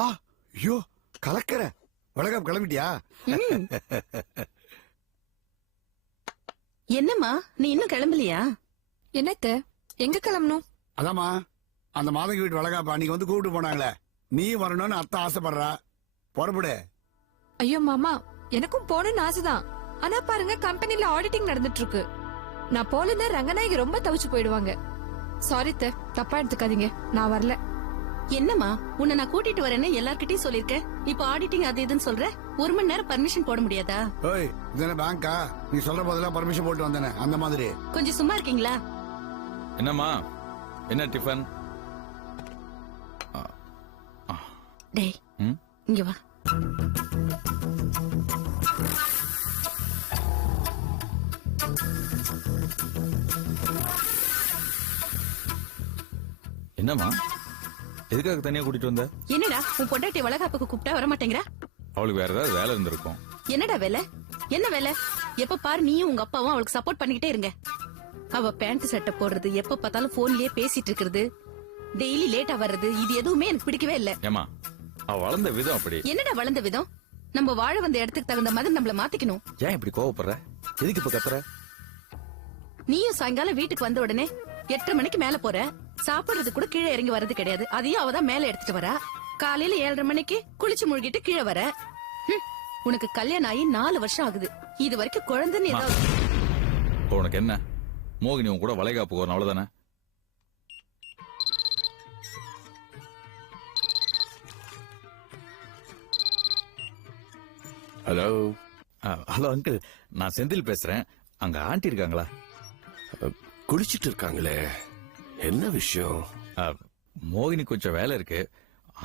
ஐயோ கலக்கற வளகாப்பு கிளம்பிட்டியா? என்னம்மா நீ இன்னும் கிளம்பலையா? என்னத்த எங்க கிளம்பணும்? அதாம்மா அந்த மாதங்க வீட்டு வளகாப்பு அன்னைக்கு வந்து கூப்பிட்டு போனாங்களே, நீ வரணும்னு அத்தை ஆசைப்படுறா. புறப்படு. ஐயோ மாமா, எனக்கும் போகணும்னு ஆசைதான். ஆனா பாருங்க, கம்பெனில ஆடிட்டிங் நடந்துட்டு இருக்கு. நான் போலன்னா ரங்கநாயகி ரொம்ப தவிச்சு போயிடுவாங்க. சாரி தப்பா எடுத்துக்காதீங்க, நான் வரல. என்னம்மா உன்னை நான் கூட்டிட்டு வரேன்னு எல்லார்கிட்டயும் சொல்லிருக்கேன். இப்ப ஆடிட்டிங் அது இதுன்னு சொல்ற. 1 மணி நேரம் பர்மிஷன் போட முடியாதா? ஓய் இது பேங்கா? நீ சொல்ற போதெல்லாம் பர்மிஷன் போட்டு வந்தேனே அந்த மாதிரி. கொஞ்சம் சும்மா இருக்கீங்களா? என்னம்மா என்ன டிஃபன்? டேய் இங்க வா. என்னம்மா எதுக்காக தனியா கூட்டிட்டு வந்த? என்னடா உன் பொண்டாட்டி வளகாப்புக்கு கூப்பிட்டா வர மாட்டேங்கிறா? அவளுக்கு வேற ஏதாவது வேலை இருந்திருக்கும். என்னடா வேலை? என்ன வேலை? எப்ப பாரு நீயும் உங்க அப்பாவும் அவளுக்கு சப்போர்ட் பண்ணிக்கிட்டே இருங்க. அவ பேண்ட் சட்டை போடுறது, எப்ப பார்த்தாலும் போன்லயே பேசிட்டு இருக்கிறது, டெய்லி லேட்டா வர்றது, இது எதுவுமே எனக்கு பிடிக்கவே இல்ல. ஏமா அவ வளர்ந்த விதம் அப்படி. என்னடா வளர்ந்த விதம்? நம்ம வாழ வந்த இடத்துக்கு தகுந்த மாதிரி நம்மள மாத்திக்கணும். ஏன் இப்படி கோவப்படுற? எதுக்கு இப்ப கத்துற? நீயும் சாயங்காலம் வீட்டுக்கு வந்த உடனே 8:30 மணிக்கு மேல போற. சாப்பிடுறது கூட கீழே இறங்கி வர்றது கிடையாது. அதையும் அவதான் மேல எடுத்துட்டு வரா. காலையில 7:30 மணிக்கு குளிச்சு முழுகிட்டு கீழே வர. உனக்கு கல்யாணம் ஆகி 4 வருஷம் ஆகுது. இது வரைக்கும் குழந்தைன்னு ஏதாவது? உனக்கு என்ன? மோகினி உன் கூட வளைகாப்பு வரணும், அவ்வளவுதானே? ஹலோ. ஹலோ அங்கிள், நான் செந்தில் பேசுறேன். அங்க ஆண்டி இருக்காங்களா? குளிச்சிட்டு இருக்காங்களே, என்ன விஷயம்? மோகினி கொஞ்சம் வேலை இருக்கு,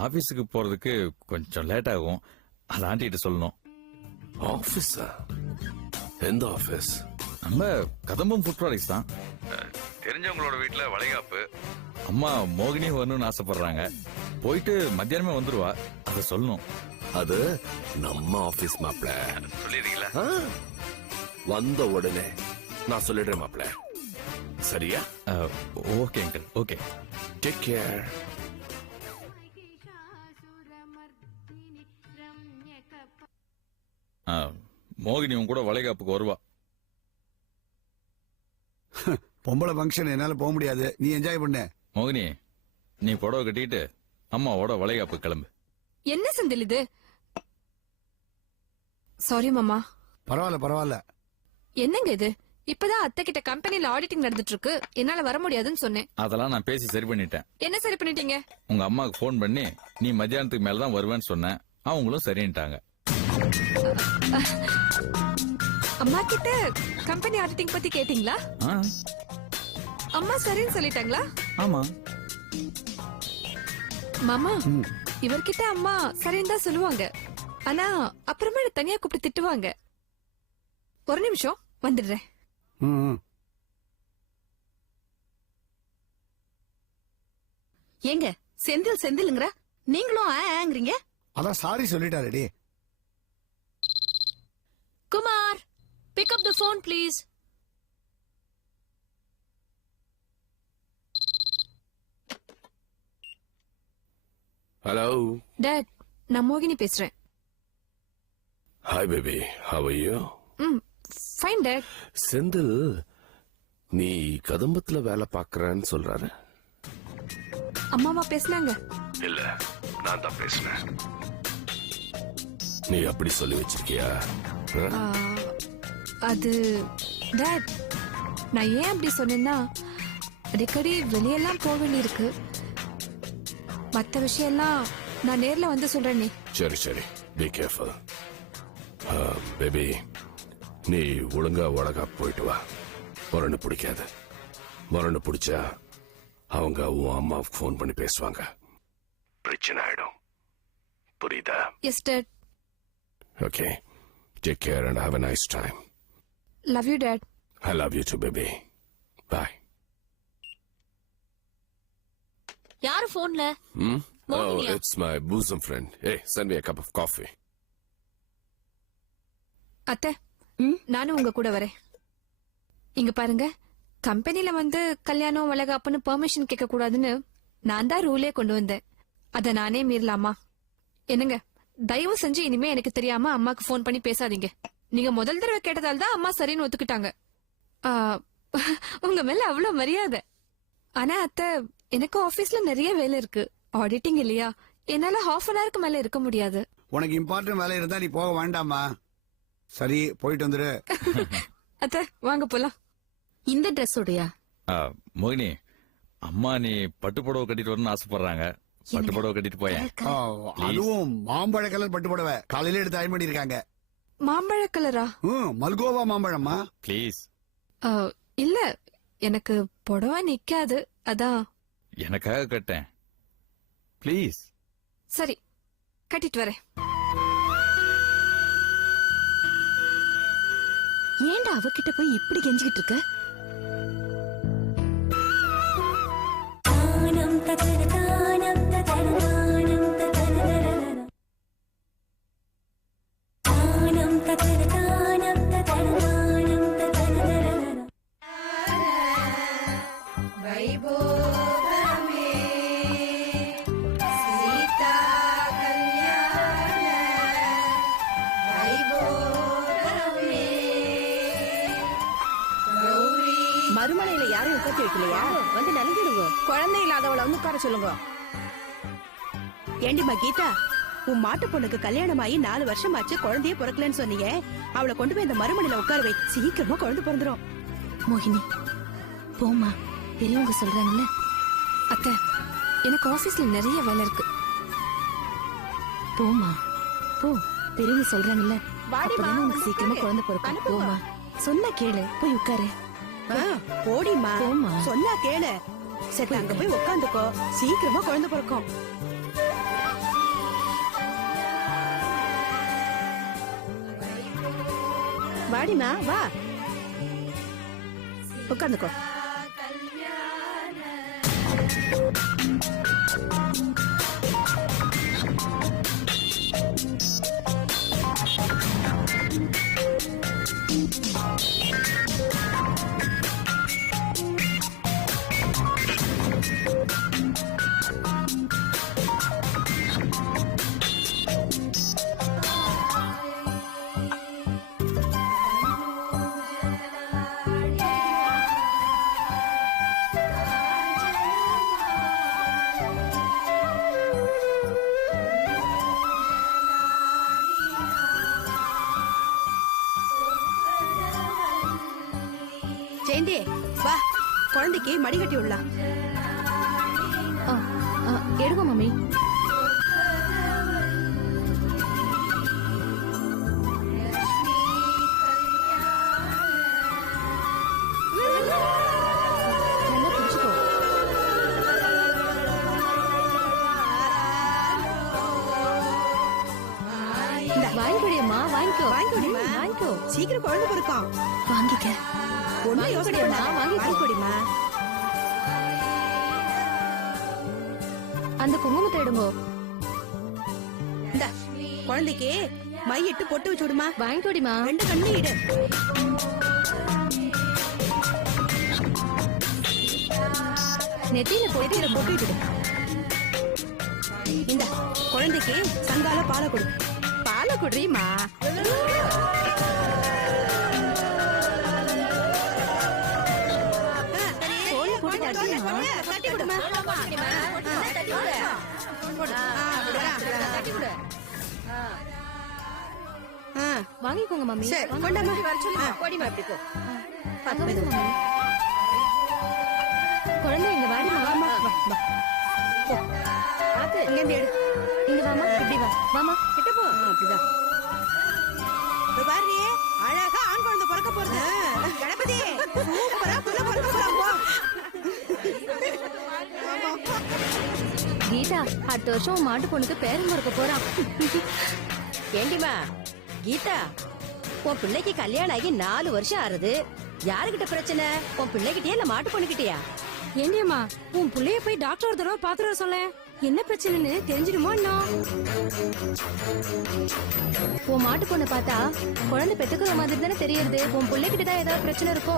ஆபீஸுக்கு போறதுக்கு கொஞ்சம் லேட் ஆகும். அது ஆண்டிகிட்ட சொல்லணும். ஆபீஸா? எந்த ஆபீஸ்? நம்ம கதம்பம் ஃபுட் ப்ராடக்ட்ஸ் தான். தெரிஞ்சவங்களோட வீட்டுல வளைகாப்பு. அம்மா மோகினி வரணும்னு ஆசைப்படுறாங்க. போயிட்டு மத்தியானமே வந்துருவா. அத சொல்லணும். அது நம்ம ஆபீஸ் மாப்ள. சொல்லிடுறீங்களா? வந்த உடனே நான் சொல்லிடுறேன் மாப்ள. சரியா? Okay uncle, okay. Take care. மோகினி உன் கூட வளைகாப்புக்கு வருவா. பொம்பளை ஃபங்க்ஷன் என்னால போக முடியாது, நீ என்ஜாய் பண்ண. மோகினி நீ புடவை கட்டிட்டு அம்மாவோட வளைகாப்பு கிளம்பு. என்ன செந்தில் இது? சாரி மாமா. பரவாயில்ல பரவாயில்ல. என்னங்க இது? இப்பதான் அத்தை கிட்ட கம்பெனில ஆடிட்டிங் நடந்துட்டு இருக்கு, என்னால வர முடியாதுன்னு சொன்னேன். அதெல்லாம் நான் பேசி சரி பண்ணிட்டேன். என்ன சரி பண்ணிட்டீங்க? உங்க அம்மாக்கு போன் பண்ணி நீ மத்தியானத்துக்கு மேலதான் வருவேன்னு சொன்னேன். அவங்களும் சரின்ட்டாங்க. அம்மா கிட்ட கம்பெனி ஆடிட்டிங் பத்தி கேட்டீங்களா? அம்மா சரின்னு சொல்லிட்டாங்களா? ஆமா மாமா, இவர்கிட்ட அம்மா சரின்னு தான் சொல்லுவாங்க. ஆனா அப்புறமா தனியா கூப்பிட்டு திட்டுவாங்க. ஒரு நிமிஷம் வந்துடுறேன். ஏங்க செந்தில் செந்தில்ங்கற, நீங்களும் ஆங்கறீங்க? அதான் sorry சொல்லிட்டாரடி. Kumar, pick up the phone please. Hello dot, நான் மோகினி பேசுறேன். Hi baby, how are you? Fine dot. Senthil நீ கதம்பத்துல வேலை பாக்குறன்னு சொல்றாரு. அம்மாவா பேசுனாங்க? இல்ல, நான் தான் பேசுனேன். நீ அப்படி சொல்லி வச்சிருக்கியா? அது டாட், நான் ஏன் அப்படி சொன்னேன்னா, அடிக்கடி வெளியெல்லாம் போக வேண்டியிருக்கு. மற்ற விஷயம்லாம் நான் நேர்ல வந்து சொல்றேனே. சரி சரி, பி கேர்ஃபுல். பேபி, நீ ஒழுங்கா உலகா போயிட்டு வா. முரண்டு பிடிக்காது. முரண்டு பிடிச்சா அவங்க உன் அம்மாவுக்கு போன் பண்ணி பேசுவாங்க, பிரச்சனை ஆயிடும். புரியுதா? Yes dad. Okay, take care and have a nice time. Love you dad. I love you too, baby. Bye. யாரு போன்ல? Oh, மோகினியா? it's my bosom friend. Hey, send me a cup of coffee. அத்தை, நானும் உங்க கூட வரேன். இங்க பாருங்க, கம்பெனில வந்து கல்யாணம் வளகாப்புன்னு பெர்மிஷன் கேட்க கூடாதுன்னு நான் தான் ரூலே கொண்டு வந்தேன். அத நானே மீறலாமா? என்னங்க, தயவு செஞ்சு இனிமே எனக்கு தெரியாம அம்மாக்கு ஃபோன் பண்ணி பேசாதீங்க. நீங்க முதல் தடவை கேட்டதால தான் அம்மா சரின்னு ஒத்துக்கிட்டாங்க. ஆ, உங்க மேல அவ்வளவு மரியாதை. ஆனா அத்தை, எனக்கு ஆபீஸ்ல நிறைய வேலை இருக்கு. ஆடிட்டிங் இல்லையா, என்னால ஹாஃப் அன் ஹவருக்கு மேல இருக்க முடியாது. உனக்கு இம்பார்ட்டன்ட் வேலை இருந்தா நீ போக வேண்டாமா? சரி, போயிட்டு வந்துரு. அத்தை, வாங்க போலாம். இந்த Dress உடையா? மோகினி, அம்மா நீ பட்டு புடவை கட்டிட்டு வரணும்னு ஆசைப்படுறாங்க. பட்டு புடவை கட்டிட்டு போயேன். ஆ, அதுவும் மாம்பழ கலர் பட்டு புடவை காலையில எடுத்து அயன் பண்ணிருக்காங்க. மாம்பழ கலரா? மல்கோவா மாம்பழம்மா. ப்ளீஸ். இல்ல, எனக்கு புடவை நிக்காது, அதான். எனக்காக கட்டேன். ப்ளீஸ். சரி, கட்டிட்டு வரேன். ஏன்டா அவகிட்ட போய் இப்படி கெஞ்சிக்கிட்டு இருக்க? மறுமலையில யாரும் உட்காந்து வைக்கலையா? வந்து நலங்கிடுங்க. குழந்தை இல்லாதவளை வந்து உட்கார சொல்லுங்க. ஏண்டிமா கீதா, உன் மாட்டு பொண்ணுக்கு கல்யாணம் ஆகி 4 வருஷம் ஆச்சு, குழந்தையே பிறக்கலன்னு சொன்னீங்க. அவளை கொண்டு போய் இந்த மறுமலையில உட்கார வை. சீக்கிரமா குழந்தை பிறந்துரும். மோகினி, போமா, பெரியவங்க சொல்றாங்கல்ல. அத்தை, எனக்கு ஆபீஸ்ல நிறைய வேலை இருக்கு. போமா, போ, பெரியவங்க சொல்றாங்கல்ல. வாடிம்மா, அப்பதானே உனக்கு வந்து சீக்கிரமா உட்காரு. குழந்தை பிறக்கும். அனுப்புங்க. போமா, சொன்னா கேளு, போய் உட்காரு. போடிமா, போம்மா. சொன்னா கேளு. சரி, அங்க போய் உட்காந்துக்கோ, சீக்கிரமா குழந்தை பிறக்கும். வாடிமா, வா, உட்காந்துக்கோ. ஜெயந்தி, வா, குழந்தைக்கு மடி கட்டி விடலாம். எடுங்க மம்மி. நல்லா பிடிச்சுக்கோ. வாங்கிக்கோடியம்மா, வாங்கிக்கோ. வாங்கிக்கோடிமா, வாங்கிக்கோ. சீக்கிரம் குழந்தை பிறக்கும். வாங்கிக்க. ஒண்ணு யோசனை பண்ணாத, வாங்கிக்கோடிமா. அந்த குங்குமத்தை எடுங்கோ. இந்த குழந்தைக்கு மையிட்டு பொட்டு வச்சு விடுமா. வாங்கிக்கோடிமா. 2 கண்ணு இடு. நெத்தியில போயிட்டு நெத்தியில பொட்டு இடு. இந்த குழந்தைக்கு சங்கால பாலை கொடு. பாலை குடுறீமா. தட்டி விடுமா. வாங்கிக்கோங்க மம்மி. சரி, கொண்டாம்மா. போடிமா, இப்படி போ. பக்கத்துல மம்மி. குழந்தை இங்க வாடிமா. வாமா, வா, வா. போ. இங்க இருந்து எடு. இங்க வாமா, இப்படி வா. வாமா. கிட்ட போ. அப்படிதான். இதோ பாரு, அழகா ஆண் குழந்தை பிறக்க போறது. கணபதி, சூப்பரா புள்ள பிறக்க போறான். போ. கீதா, அடுத்த வருஷம் உன் மாட்டு பொண்ணுக்கு பேரன் பிறக்க போறான். ஏண்டிமா கீதா, உன் பிள்ளைக்கு கல்யாணம் ஆகி 4 வருஷம் ஆறுது. யாருகிட்ட பிரச்சனை? உன் பிள்ளைகிட்டயா இல்ல மாட்டு பொண்ணுகிட்டயா? ஏண்டியம்மா, உன் புள்ளைய போய் டாக்டர் ஒரு தடவை பாத்துட்டு வர சொல்ல. என்ன பிரச்சனைன்னு தெரிஞ்சிடுமோ இன்னும். உன் மாட்டு பொண்ணை பார்த்தா குழந்தை பெத்துக்கிற மாதிரி தானே தெரியுது. உன் பிள்ளைகிட்ட தான் ஏதாவது பிரச்சனை இருக்கோ?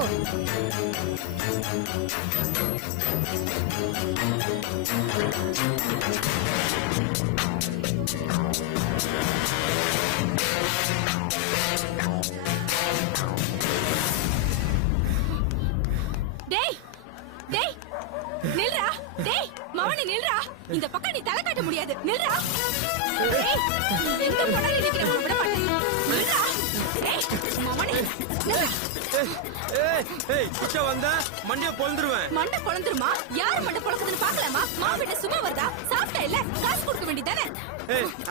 ஏய் நில்றா, இந்த பக்கம் நீ தலை காட்ட முடியாது, நில்றா. ஏய், எங்க போனாலும் நிக்கிறேன், விட மாட்டேன். நில்றா. ஏய், மவனே, நில்றா. மண்டிய பொழுதுருவேன். மண்டை பொளந்துருமா? யார் மண்டை பொளக்குதுன்னு பாக்கலாமா? மாப்பிட்ட சும்மா வருதா? சாப்பிட்டா இல்ல, காசு கொடுக்க வேண்டியதானே?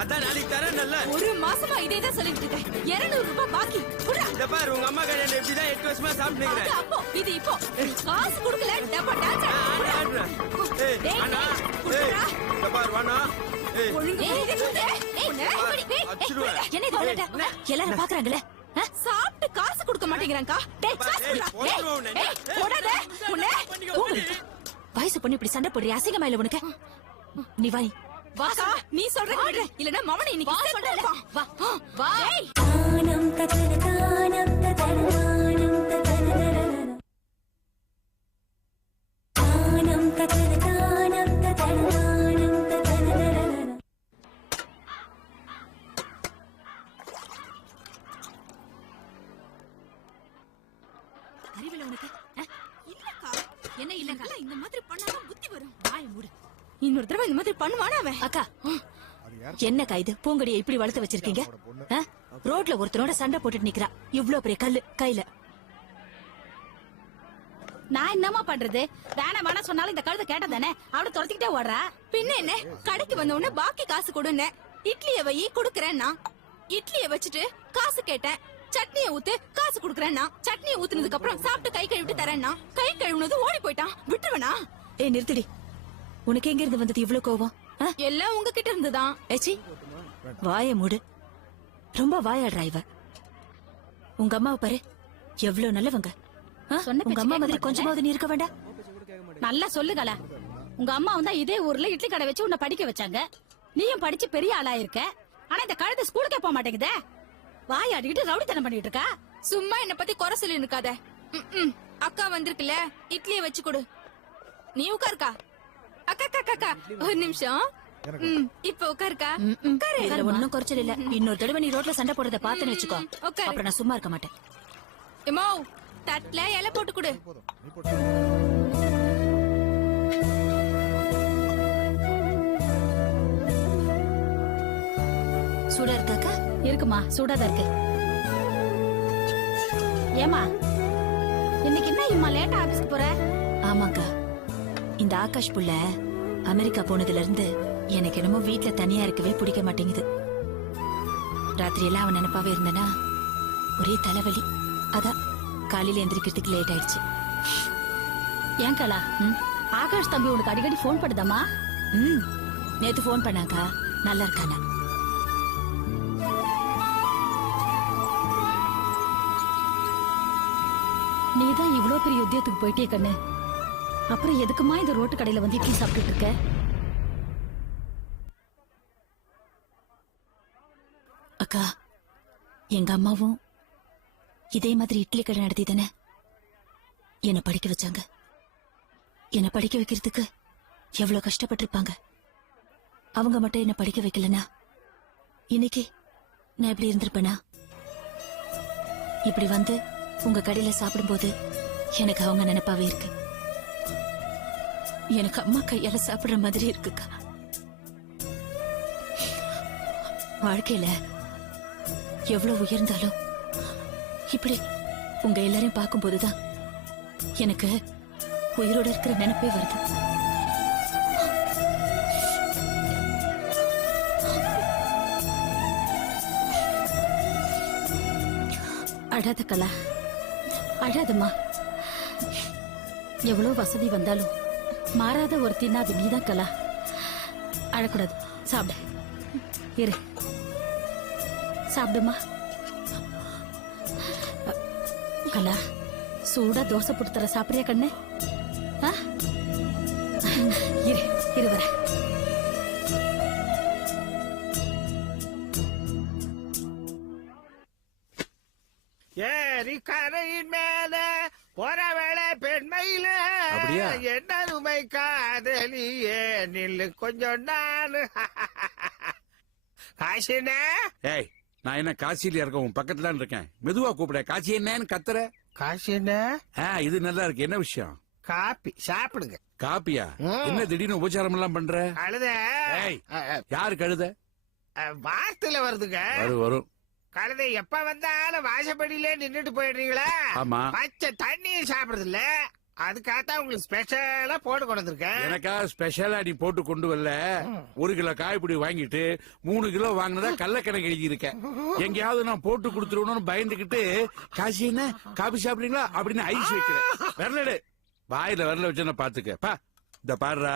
அதான் நாளைக்கு தரேன். நல்ல ஒரு மாசமா இதேதான் சொல்லிட்டு இருக்கேன். 200 ரூபாய் பாக்கி குடுறா. இந்த பாரு, உங்க அம்மா கல்யாணம் எப்படிதான் 8 வருஷமா சாப்பிட்டு அது அப்போ, இது இப்போ. காசு கொடுக்கல, டப்பா டான்ஸ் ஆடு. டேய், குடுறா. ஒழுங்கா இதை குடு. ஏய், உன்னை அடிச்சிடுவேன். என்ன இது உன்னட்ட? எல்லாரும் பாக்குறாங்களே. சாப்பிட்டு காசு கொடுக்க மாட்டேங்கிறாங்கக்கா. டேய், காசு குடுறா. ஏய், போடாத. உன்னை வயசு பொண்ணு இப்படி சண்டை போடுறியா? அசிங்கமா இல்ல உனக்கு? நீ வா. வாக்கா, நீ சொல்ற கேளு. இல்லனா மவனை இன்னைக்கு வா சொல்றல. வா. வா. ஏய். அறிவில உனக்கு? இல்லக்கா. என்ன இல்லக்கா? இந்த மாதிரி பண்ணாம புத்தி வரும். வாயை மூடு. இன்னொரு தடவை இந்த மாதிரி பண்ணுவானா அவன்? அக்கா, என்னக்கா இது? பூங்கடியை இப்படி வளர்த்து வச்சிருக்கீங்க? ரோட்ல ஒருத்தரோட சண்டை போட்டுட்டு நிக்கிறா. இவ்ளோ பெரிய கல்லு கையில. நான் என்னமா பண்றது? வேணா சொன்னாலும் இந்த கழுத கேட்டதானே? அவளை துரத்திக்கிட்டே ஓடுறா. பின்ன என்ன? கடைக்கு வந்த உடனே பாக்கி காசு கொடுன்னு இட்லிய வை குடுக்கறேன்னா, இட்லிய வச்சுட்டு காசு கேட்டேன். சட்னியை ஊத்து, காசு குடுக்கறேன்னா, சட்னியை ஊத்துனதுக்கு அப்புறம் சாப்பிட்டு கை கழுவிட்டு தரேன்னா, கை கழுவுனது ஓடி போயிட்டான். விட்டுருவனா? ஏய் நிறுத்தடி. உனக்கு எங்க இருந்து வந்தது இவ்ளோ கோவம்? எல்லாம் உங்ககிட்ட இருந்துதான். ஏச்சி, வாய மூடு. ரொம்ப வாயாடுறா இவ. உங்க அம்மாவை பாரு, எவ்வளவு நல்லவங்க. உங்க அம்மா மாதிரி கொஞ்சமாவது நீ இருக்க வேண்டாம்? நல்லா சொல்லுகல. உங்க அம்மா வந்தா இதே ஊர்ல இட்லி கடை வச்சு உன்னை படிக்க வச்சாங்க. நீயும் படிச்சு பெரிய ஆளா இருக்க. ஆனா இந்த கழுதை ஸ்கூலுக்கே போக மாட்டேங்குதே. வாயாடிக்கிட்டு ரவுடித்தனம் பண்ணிட்டு இருக்கா. சும்மா என்ன பத்தி குறை சொல்லி இருக்காத. அக்கா வந்திருக்குல்ல, இட்லியை வச்சு கொடு. நீ உட்காருக்கா. அக்கா அக்கா அக்கா, ஒரு நிமிஷம். இப்ப உட்காருக்கா. ஒன்னும் குறைச்சல் இல்ல. இன்னொரு தடவை நீ ரோட்ல சண்டை போடுறத பாத்துன்னு வச்சுக்கோ. அப்புறம் நான் சும்மா இருக்க மாட்டேன். எமோ, தட்டுல இலை போட்டு கொடு. சூடா இருக்காக்கா? இருக்குமா, சூடாதான் இருக்கு. ஏமா, இன்னைக்கு என்ன இம்மா லேட்டா ஆபீஸ்க்கு போற? ஆமாக்கா, இந்த ஆகாஷ் புள்ள அமெரிக்கா போனதுல இருந்து எனக்கு என்னமோ வீட்ல தனியா இருக்கவே பிடிக்க மாட்டேங்குது. ராத்திரி எல்லாம் அவன் நினைப்பாவே இருந்தனா ஒரே தலைவலி. அதான் காலையில எந்திரிக்கிறதுக்கு லேட் ஆயிடுச்சு. ஏன் கலா, ஆகாஷ் தம்பி உனக்கு அடிக்கடி போன் பண்ணுதாமா? நேத்து போன் பண்ணாக்கா. நல்லா இருக்கானா? நீதான் இவ்ளோ பெரிய உத்தியோகத்துக்கு போயிட்டே கண்ணு. அப்புறம் எதுக்குமா இந்த ரோட்டு கடையில வந்து இட்லி சாப்பிட்டுட்டு இருக்க? அக்கா, எங்க அம்மாவும் இதே மாதிரி இட்லி கடை நடத்தி தானே என்ன படிக்க வச்சாங்க. என்ன படிக்க வைக்கிறதுக்கு எவ்வளவு கஷ்டப்பட்டிருப்பாங்க. அவங்க மட்டும் என்ன படிக்க வைக்கலனா இன்னைக்கு நான் எப்படி இருந்திருப்பேனா? இப்படி வந்து உங்க கடையில சாப்பிடும்போது எனக்கு அவங்க நினைப்பாவே இருக்கு. எனக்கு அம்மா கையால சாப்பிடுற மாதிரி இருக்குக்கா. வாழ்க்கையில எவ்வளவு உயர்ந்தாலும் இப்படி உங்க எல்லாரையும் பார்க்கும் போதுதான் எனக்கு உயிரோட இருக்கிற நினைப்பே வருது. அழாத கலா, அழாதம்மா. எவ்வளவு வசதி வந்தாலும் மாறாத ஒருத்தின்னா அது நீதான் கலா. அழக்கூடாது. சாப்பிடு. இரு, சாப்பிடுமா. கலா, சூடா தோசை போட்டு தர சாப்பிடுறியா கண்ணு? இரு இரு வர. ஏரி கரையின் மேல போற வேளை பெண்மையில என்னருமை காதலியே நில்லு கொஞ்சம் நானு. காசினே. ஏய், நான் என்ன காசியில இருக்க உன் பக்கத்துல இருக்கேன். மெதுவா கூப்பிட. காசி என்னன்னு கத்துற? காசினே. இது நல்லா இருக்கு. என்ன விஷயம்? காப்பி சாப்பிடுங்க. காப்பியா? ம். என்ன திடீர்னு உபச்சாரம் எல்லாம் பண்ற? கழுத ஏய், யாரு கழுத? வார்த்தையில வருதுங்க. வரும். கழுதை எப்ப வந்தாலும் வாசப்படியிலே நின்னுட்டு போயிடுறீங்களா? ஆமா. பச்சை தண்ணியும் சாப்பிடுறது இல்ல. அதுக்காகத்தான் உங்களுக்கு ஸ்பெஷலா போட்டு கொண்டு வந்திருக்கேன். எனக்கா ஸ்பெஷலா நீ போட்டு கொண்டு வரல. 1 கிலோ காய்பிடி வாங்கிட்டு 3 கிலோ வாங்கினதா கள்ளக்கணக்கு எழுதி இருக்கேன். எங்கேயாவது நான் போட்டு கொடுத்துருவோம்னு பயந்துகிட்டு காசி என்ன காபி சாப்பிடுறீங்களா அப்படின்னு ஐஸ் வைக்கிறேன். வரலடு வாயில வரல வச்சு பாத்துக்க. பா இந்த பாடுறா,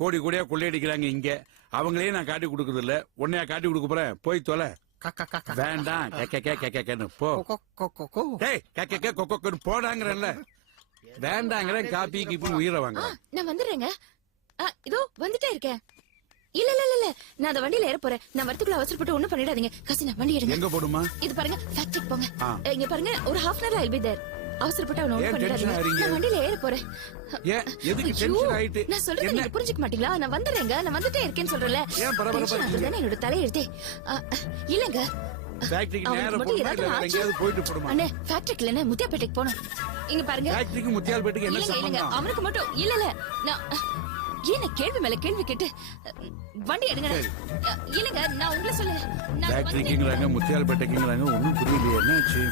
கோடி கோடியா கொள்ளையடிக்கிறாங்க இங்க. அவங்களே நான் காட்டி கொடுக்கறது இல்ல, உன்னையா காட்டி கொடுக்க போறேன். போய் தொலை. வேண்டாம் கேக்கன்னு போ. கொக்கன்னு போடாங்கிறல்ல. வேண்டாங்கிற காப்பி கிப்பி உயிரை வாங்க. நான் வந்துடுறேங்க. இதோ வந்துட்டே இருக்கேன். இல்ல இல்ல இல்ல நான் அந்த வண்டியில ஏற போறேன். நான் வரதுக்குள்ள அவசரப்பட்டு ஒண்ணும் பண்ணிடாதீங்க. காசி நான் வண்டி எடுங்க. எங்க போடுமா? இது பாருங்க ஃபேக்டரிக்கு போங்க. ஆ. இங்க பாருங்க ஒரு half an hour I'll be there. அவசரப்பட்டு அவன ஒண்ணும் ஏன் tension பண்ணிடாதீங்க. ஆறீங்க? நான் வண்டியில ஏற போறேன். ஏன் எதுக்கு ஐயோ, டென்ஷன் ஆயிட்டு? நான் சொல்றத என்ன? நீங்க புரிஞ்சுக்க மாட்டீங்களா? நான் வந்துடுறேங்க. நான் வந்துட்டே இருக்கேன்னு சொல்றேன்ல. ஏன் பரபரப்பா Tension இருக்கீங்க? ஆகுதுதானே என்னோட தலையெழுத்தே. இல்லங்க. ஃபேக்டரிக்கு அவனுக்கு நேரா மட்டும் போடுமா ஏதாவது இல்ல வேற ஆச்சு? எங்கேயாவது போயிட்டு போடுமா? அண்ணே ஃபேக்டரிக்கு இல்ல முத்தியாப்பேட்டைக்கு போணும். இங்க பாருங்க. ஃபேக்டரிக்கு முத்தியால்பேட்டைக்கு என்ன இல்லங்க இல்லங்க சம்பந்தம்? அவனுக்கு மட்டும் இல்ல இல்ல நான் ஏன் கேள்வி மேல கேள்வி கேட்டு வண்டி எடுங்க. இல்லங்க நான் உங்களை சொல்லுங்க. நான் ஃபேக்டரிக்குங்கிறாங்க முத்தியால்பேட்டைக்குங்கிறாங்க, ஒன்னும் புரியலையே. என்னாச்சு?